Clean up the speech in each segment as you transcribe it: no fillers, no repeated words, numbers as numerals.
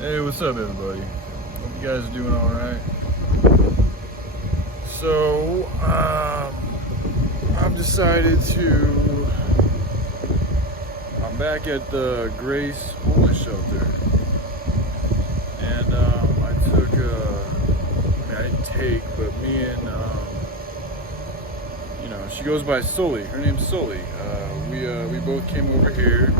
Hey, what's up, everybody? Hope you guys are doing all right. So, I've decided to. I'm back at the Grace Homeless Shelter, and I took. I didn't take, but me and she goes by Sully. Her name's Sully. We both came over here.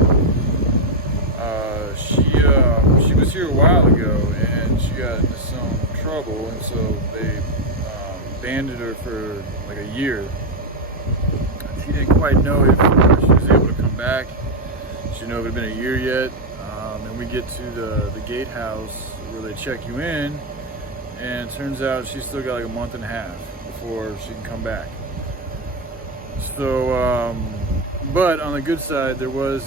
She was here a while ago, and she got into some trouble, and so they banded her for like a year. She didn't quite know if she was able to come back. She didn't know if it had been a year yet. And we get to the gatehouse where they check you in, and it turns out she's still got like a month and a half before she can come back. So, but on the good side, there was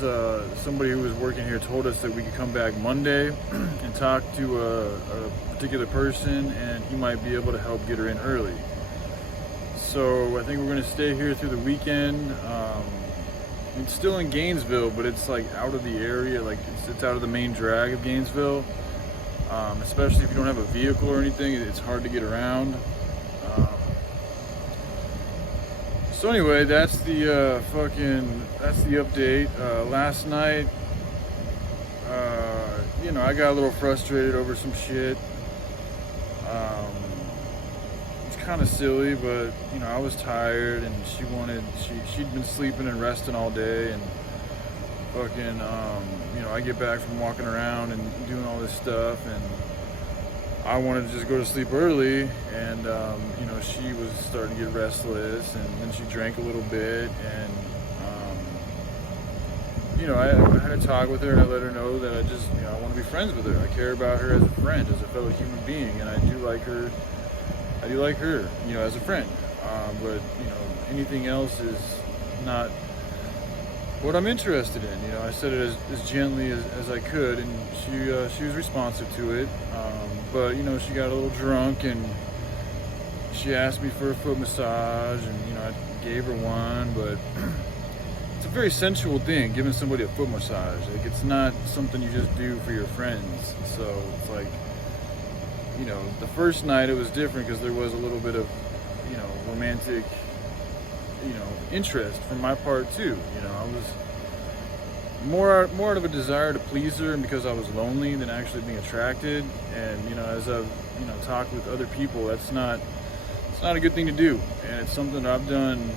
somebody who was working here told us that we could come back Monday and talk to a particular person, and he might be able to help get her in early. So I think we're going to stay here through the weekend. It's still in Gainesville, but it's like out of the area, like it's out of the main drag of Gainesville. Especially if you don't have a vehicle or anything, it's hard to get around. So anyway, that's the update. Last night, I got a little frustrated over some shit. It's kind of silly, but I was tired, and she'd been sleeping and resting all day, and fucking I get back from walking around and doing all this stuff, and I wanted to just go to sleep early, and she was starting to get restless, and then she drank a little bit, and I had a talk with her, and I let her know that I want to be friends with her. I care about her as a friend, as a fellow human being, and I do like her. As a friend. But anything else is not what I'm interested in. I said it as gently as I could, and she was responsive to it. But she got a little drunk, and she asked me for a foot massage, and I gave her one. But it's a very sensual thing, giving somebody a foot massage. Like, it's not something you just do for your friends. So it's like, the first night it was different because there was a little bit of romantic interest from my part too. I was more out of a desire to please her, and because I was lonely than actually being attracted. And as I've talked with other people, it's not a good thing to do, and it's something that I've done.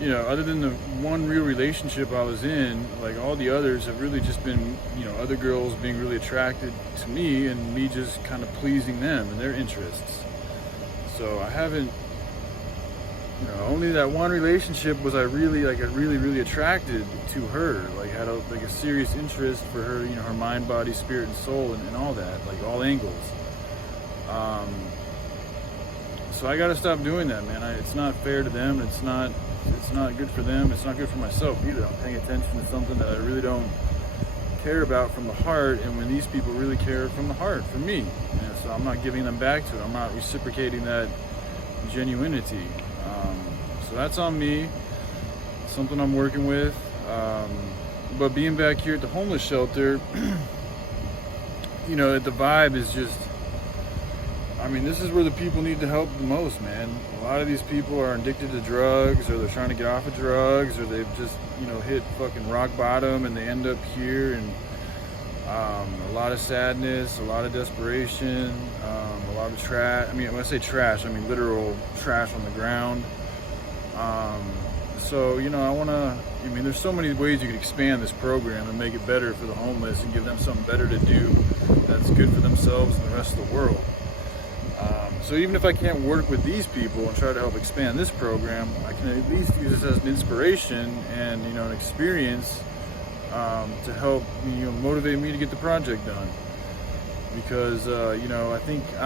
Other than the one real relationship I was in, like all the others have really just been other girls being really attracted to me, and me just kind of pleasing them and their interests. So I haven't. Only that one relationship was I really attracted to her, like had a serious interest for her, her mind, body, spirit, and soul, and all that, like all angles. So I gotta stop doing that, man. It's not fair to them. It's not good for them. It's not good for myself either. I'm paying attention to something that I really don't care about from the heart, and when these people really care from the heart for me, so I'm not giving them back to it. I'm not reciprocating that genuinity. So that's on me. It's something I'm working with. But being back here at the homeless shelter, the vibe is just, this is where the people need the help the most, man. A lot of these people are addicted to drugs, or they're trying to get off of drugs, or they've just, hit fucking rock bottom, and they end up here, and a lot of sadness, a lot of desperation, a lot of trash. When I say trash, literal trash on the ground. So, I want to, there's so many ways you could expand this program and make it better for the homeless and give them something better to do that's good for themselves and the rest of the world. So even if I can't work with these people and try to help expand this program, I can at least use this as an inspiration and, an experience to help, motivate me to get the project done. Because, I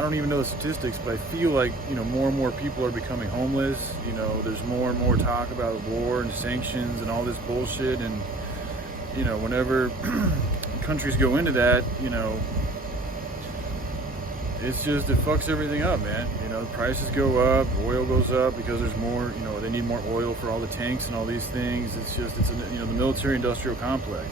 don't even know the statistics, but I feel like, more and more people are becoming homeless. There's more and more talk about war and sanctions and all this bullshit. And, whenever countries go into that, it's just, it fucks everything up, man. Prices go up, oil goes up because there's more, they need more oil for all the tanks and all these things. It's just, the military industrial complex,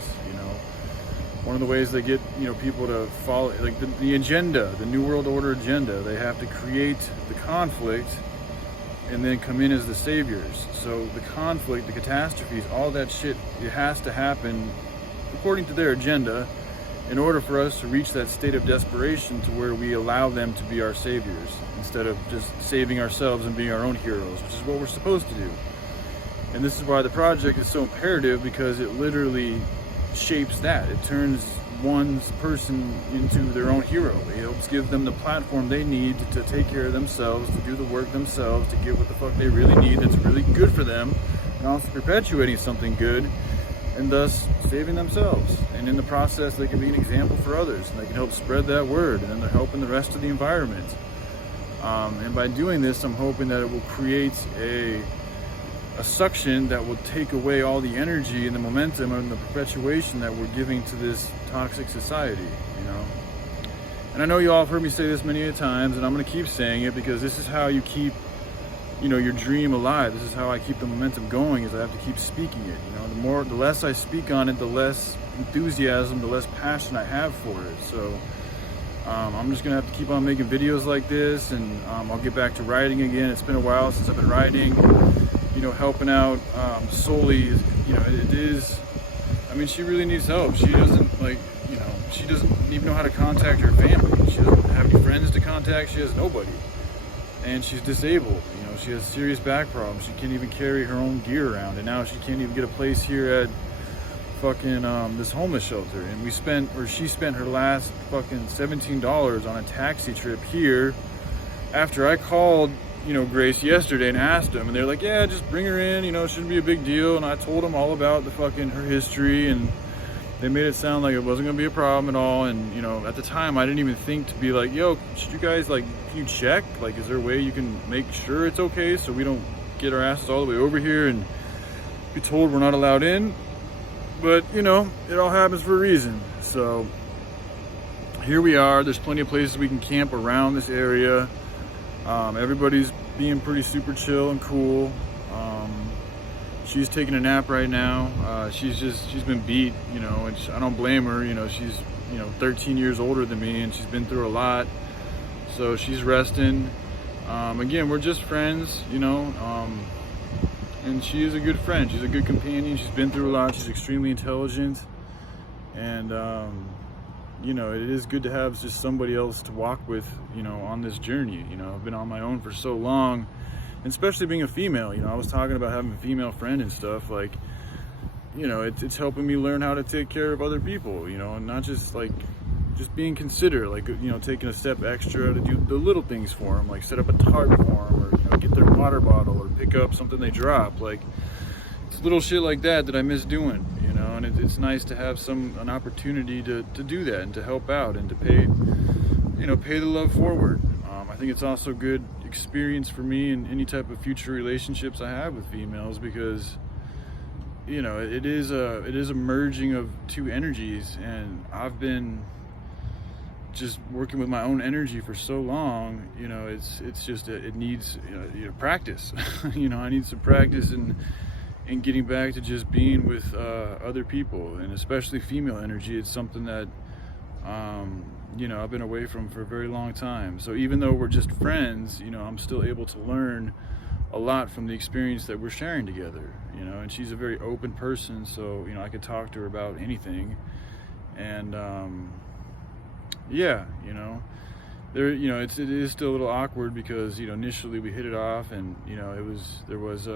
one of the ways they get, you know, people to follow, like the agenda, the New World Order agenda. They have to create the conflict and then come in as the saviors. So the conflict, the catastrophes, all that shit, it has to happen according to their agenda in order for us to reach that state of desperation to where we allow them to be our saviors instead of just saving ourselves and being our own heroes, which is what we're supposed to do. And this is why the project is so imperative, because it literally shapes that. It turns one person into their own hero. It helps give them the platform they need to take care of themselves, to do the work themselves, to get what the fuck they really need that's really good for them, and also perpetuating something good, and thus saving themselves. And in the process, they can be an example for others, and they can help spread that word, and then they're helping the rest of the environment. And by doing this, I'm hoping that it will create a suction that will take away all the energy and the momentum and the perpetuation that we're giving to this toxic society, you know. And I know you all have heard me say this many times, and I'm going to keep saying it, because this is how you keep, you know, your dream alive. This is how I keep the momentum going, is I have to keep speaking it. You know, the less I speak on it, the less enthusiasm, the less passion I have for it. So I'm just gonna have to keep on making videos like this, and I'll get back to writing again. It's been a while since I've been writing, you know, helping out solely. You know, it is, I mean, she really needs help. She doesn't, like, you know, she doesn't even know how to contact her family. She doesn't have any friends to contact. She has nobody, and she's disabled. You know, she has serious back problems. She can't even carry her own gear around, and now she can't even get a place here at fucking this homeless shelter. And she spent her last fucking $17 on a taxi trip here after I called, you know, Grace yesterday and asked them, and they're like, yeah, just bring her in, you know, it shouldn't be a big deal. And I told them all about the fucking her history, and they made it sound like it wasn't gonna be a problem at all. And, you know, at the time I didn't even think to be like, yo, should you guys, like, can you check, like, is there a way you can make sure it's okay so we don't get our asses all the way over here and be told we're not allowed in? But, you know, it all happens for a reason. So here we are. There's plenty of places we can camp around this area. Everybody's being pretty super chill and cool. She's taking a nap right now. She's been beat, you know, and I don't blame her. You know, she's, you know, 13 years older than me, and she's been through a lot. So she's resting. Again, we're just friends, you know. And she is a good friend. She's a good companion. She's been through a lot. She's extremely intelligent. And, you know, it is good to have just somebody else to walk with, you know, on this journey. You know, I've been on my own for so long, and especially being a female. You know, I was talking about having a female friend and stuff. Like, you know, it's helping me learn how to take care of other people, you know, and not just, like, just being considerate, like, you know, taking a step extra to do the little things for them, like set up a tarp for them, or, you know, get their water bottle, or pick up something they drop. Like, it's little shit like that I miss doing, you know. And it's nice to have an opportunity to do that and to help out and to pay the love forward. I think it's also good experience for me in any type of future relationships I have with females, because, you know, it is a merging of two energies, and I've been just working with my own energy for so long. You know, it's just it needs, you know, practice. You know, I need some practice in getting back to just being with other people, and especially female energy. It's something that you know, I've been away from for a very long time. So even though we're just friends, you know, I'm still able to learn a lot from the experience that we're sharing together, you know. And she's a very open person, so, you know, I could talk to her about anything. And yeah, you know, you know, it is still a little awkward, because, you know, initially we hit it off, and, you know, there was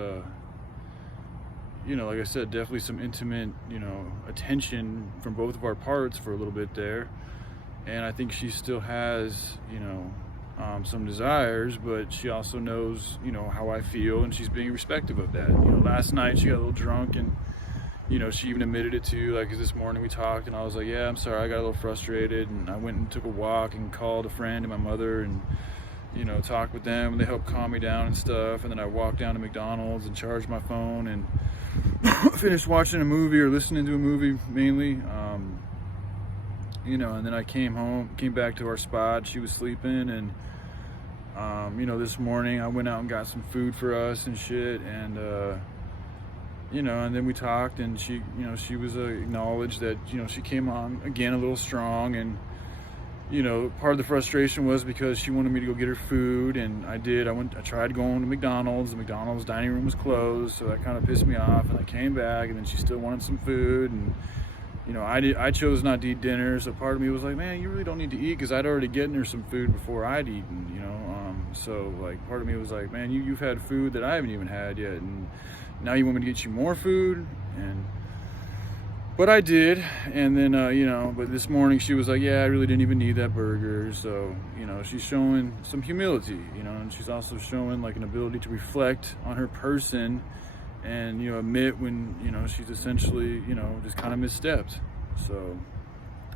you know, like I said, definitely some intimate, you know, attention from both of our parts for a little bit there. And I think she still has, you know, some desires, but she also knows, you know, how I feel, and she's being respectful of that. You know, last night she got a little drunk, and, you know, she even admitted it too. Like, 'cause this morning we talked, and I was like, yeah, I'm sorry, I got a little frustrated, and I went and took a walk and called a friend and my mother, and, you know, talked with them, and they helped calm me down and stuff. And then I walked down to McDonald's and charged my phone and finished watching a movie, or listening to a movie mainly. You know, and then I came back to our spot. She was sleeping, and you know, this morning I went out and got some food for us and shit. And you know, and then we talked, and she, you know, she was acknowledged that, you know, she came on again a little strong, and, you know, part of the frustration was because she wanted me to go get her food, and I did. I tried going to McDonald's. The McDonald's dining room was closed, so that kind of pissed me off, and I came back, and then she still wanted some food, and, you know, I chose not to eat dinner, so part of me was like, man, you really don't need to eat, because I'd already gotten her some food before I'd eaten, you know. So like part of me was like, man, you've had food that I haven't even had yet, and now you want me to get you more food? But I did, and then you know, but this morning she was like, yeah, I really didn't even need that burger. So, you know, she's showing some humility, you know, and she's also showing like an ability to reflect on her person, and, you know, admit when, you know, she's essentially, you know, just kind of misstepped. So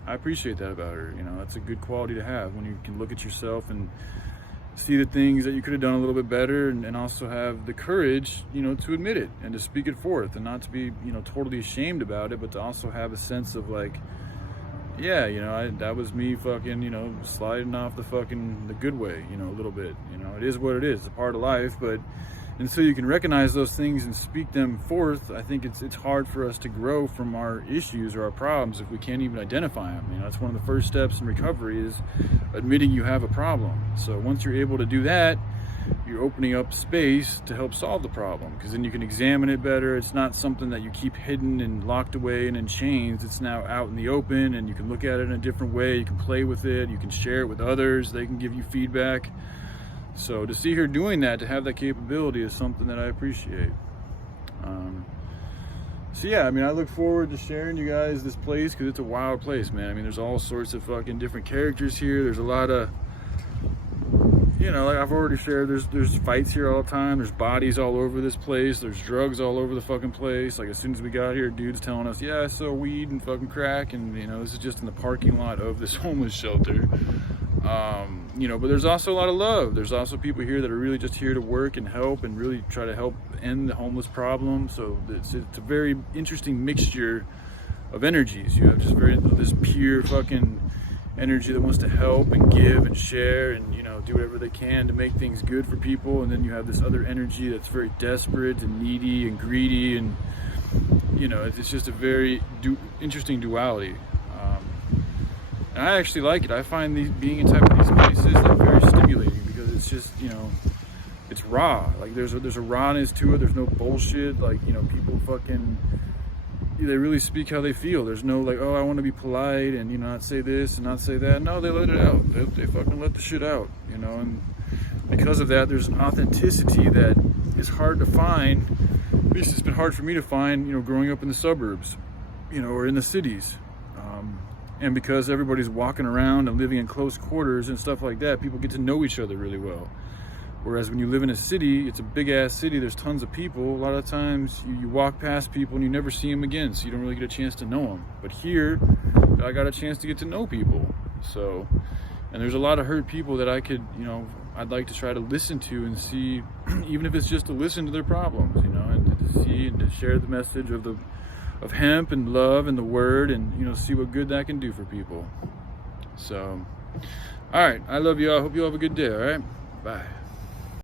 I appreciate that about her. You know, that's a good quality to have, when you can look at yourself and see the things that you could have done a little bit better, and also have the courage, you know, to admit it and to speak it forth, and not to be, you know, totally ashamed about it, but to also have a sense of like, yeah, you know, that was me fucking, you know, sliding off the good way, you know, a little bit. You know, it is what it is. It's a part of life, but until you can recognize those things and speak them forth, I think it's hard for us to grow from our issues or our problems if we can't even identify them. You know, that's one of the first steps in recovery, is admitting you have a problem. So once you're able to do that, you're opening up space to help solve the problem, because then you can examine it better. It's not something that you keep hidden and locked away and in chains. It's now out in the open, and you can look at it in a different way. You can play with it. You can share it with others. They can give you feedback. So to see her doing that, to have that capability, is something that I appreciate. So yeah, I mean, I look forward to sharing you guys this place, because it's a wild place, man. I mean, there's all sorts of fucking different characters here. There's a lot of, you know, like I've already shared, there's fights here all the time. There's bodies all over this place. There's drugs all over the fucking place. Like, as soon as we got here, dudes telling us, yeah, I sell weed and fucking crack, and, you know, this is just in the parking lot of this homeless shelter. You know, but there's also a lot of love. There's also people here that are really just here to work and help, and really try to help end the homeless problem. So it's a very interesting mixture of energies. You have just this pure fucking energy that wants to help and give and share, and, you know, do whatever they can to make things good for people. And then you have this other energy that's very desperate and needy and greedy, and, you know, it's just a very interesting duality. And I actually like it. I find being in type of these places like very stimulating, because it's just, you know, it's raw. Like there's a rawness to it. There's no bullshit. Like, you know, people fucking, they really speak how they feel. There's no like, oh, I want to be polite and, you know, not say this and not say that. No, they let it out. They fucking let the shit out, you know. And because of that, there's an authenticity that is hard to find. At least it's been hard for me to find, you know, growing up in the suburbs, you know, or in the cities. And because everybody's walking around and living in close quarters and stuff like that, people get to know each other really well. Whereas when you live in a city, it's a big ass city, there's tons of people. A lot of times you walk past people and you never see them again, so you don't really get a chance to know them. But here, I got a chance to get to know people. So, and there's a lot of hurt people that I could, you know, I'd like to try to listen to and see, even if it's just to listen to their problems, you know, and to see and to share the message of hemp and love and the word, and, you know, see what good that can do for people. So, all right, I love you all. I hope you all have a good day. All right, bye.